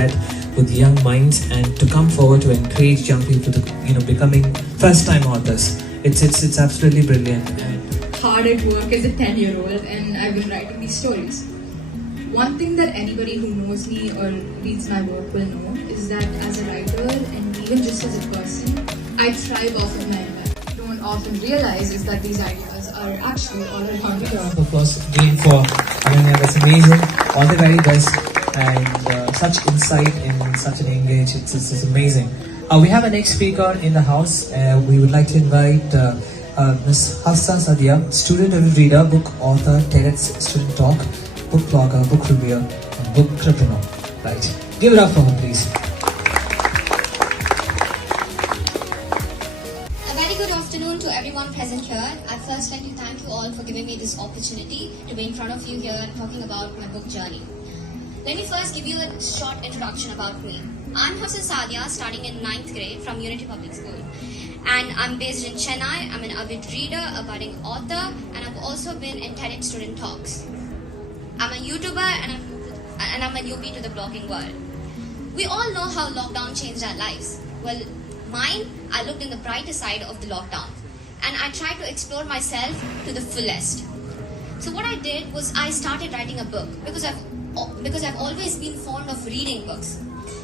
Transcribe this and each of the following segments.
depth with young minds, and to come forward to encourage young people to becoming first-time authors. It's absolutely brilliant. Hard at work as a 10-year-old, and I've been writing these stories. One thing that anybody who knows me or reads my work will know is that as a writer and even just as a person, I thrive off of my environment. What I don't often realize is that these ideas are actually all around me. Round of applause again for Ananya. That's amazing. All the very best, and such insight in such an engage. It's amazing. We have a next speaker in the house. We would like to invite Ms. Hafsa Sadia, student and reader, book author, TEDx student talk, book blogger, book reviewer, and book entrepreneur. Right. Give it up for her, please. A very good afternoon to everyone present here. I'd first like to thank you all for giving me this opportunity to be in front of you here talking about my book journey. Let me first give you a short introduction about me. I'm Hafsa Sadia, studying in 9th grade from Unity Public School. And I'm based in Chennai. I'm an avid reader, a budding author, and I've also been in TEDx student talks. I'm a YouTuber and I'm a newbie to the blogging world. We all know how lockdown changed our lives. Well, mine, I looked in the brighter side of the lockdown, and I tried to explore myself to the fullest. So what I did was I started writing a book because I've always been fond of reading books.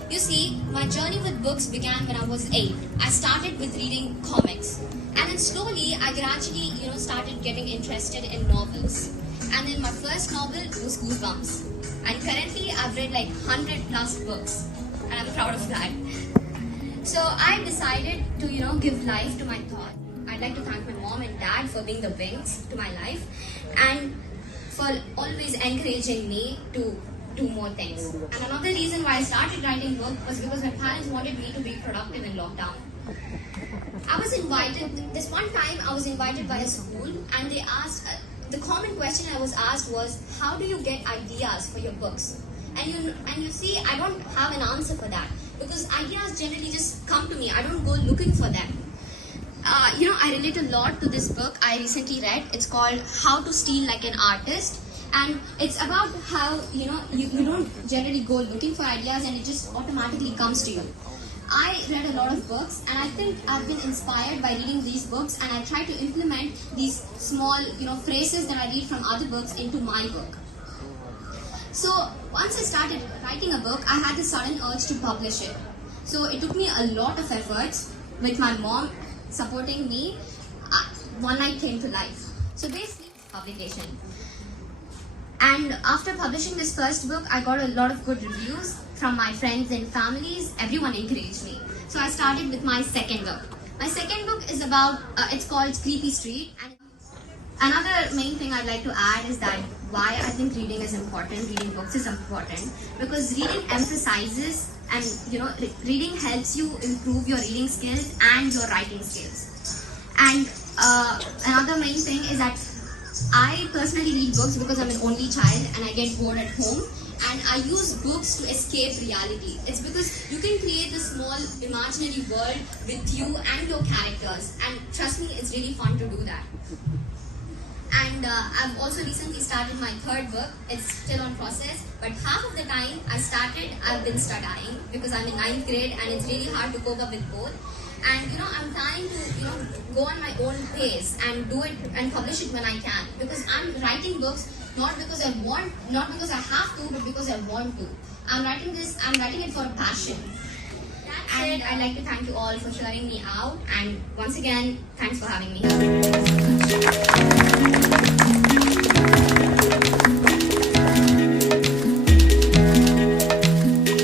You see, my journey with books began when I was 8. I started with reading comics, and then slowly I gradually started getting interested in novels. And then my first novel was Goosebumps, and currently I've read like 100 plus books, and I'm proud of that. So I decided to give life to my thought. I'd like to thank my mom and dad for being the wings to my life, and for always encouraging me to do more things. And another reason why I started writing book was because my parents wanted me to be productive in lockdown. This one time I was invited by a school, and they asked, the common question I was asked was, how do you get ideas for your books? And you see, I don't have an answer for that, because ideas generally just come to me. I don't go looking for them. I relate a lot to this book I recently read. It's called How to Steal Like an Artist. And it's about how, you don't generally go looking for ideas and it just automatically comes to you. I read a lot of books, and I think I've been inspired by reading these books, and I try to implement these small, phrases that I read from other books into my book. So once I started writing a book, I had this sudden urge to publish it. So it took me a lot of efforts with my mom supporting me. One night came to life. So basically, publication. And after publishing this first book, I got a lot of good reviews from my friends and families. Everyone encouraged me. So I started with my second book. My second book is about, it's called Creepy Street. And another main thing I'd like to add is that why I think reading is important, reading books is important, because reading emphasizes and reading helps you improve your reading skills and your writing skills. And another main thing is that I personally read books because I'm an only child and I get bored at home, and I use books to escape reality. It's because you can create this small imaginary world with you and your characters, and trust me, it's really fun to do that. And I've also recently started my third book. It's still on process, but half of the time I've been studying because I'm in 9th grade and it's really hard to cope up with both. And I'm trying to go on my own pace and do it and publish it when I can, because I'm writing books not because I want, not because I have to, but because I want to. I'm writing it for a passion. And I'd like to thank you all for hearing me out, and once again, thanks for having me here.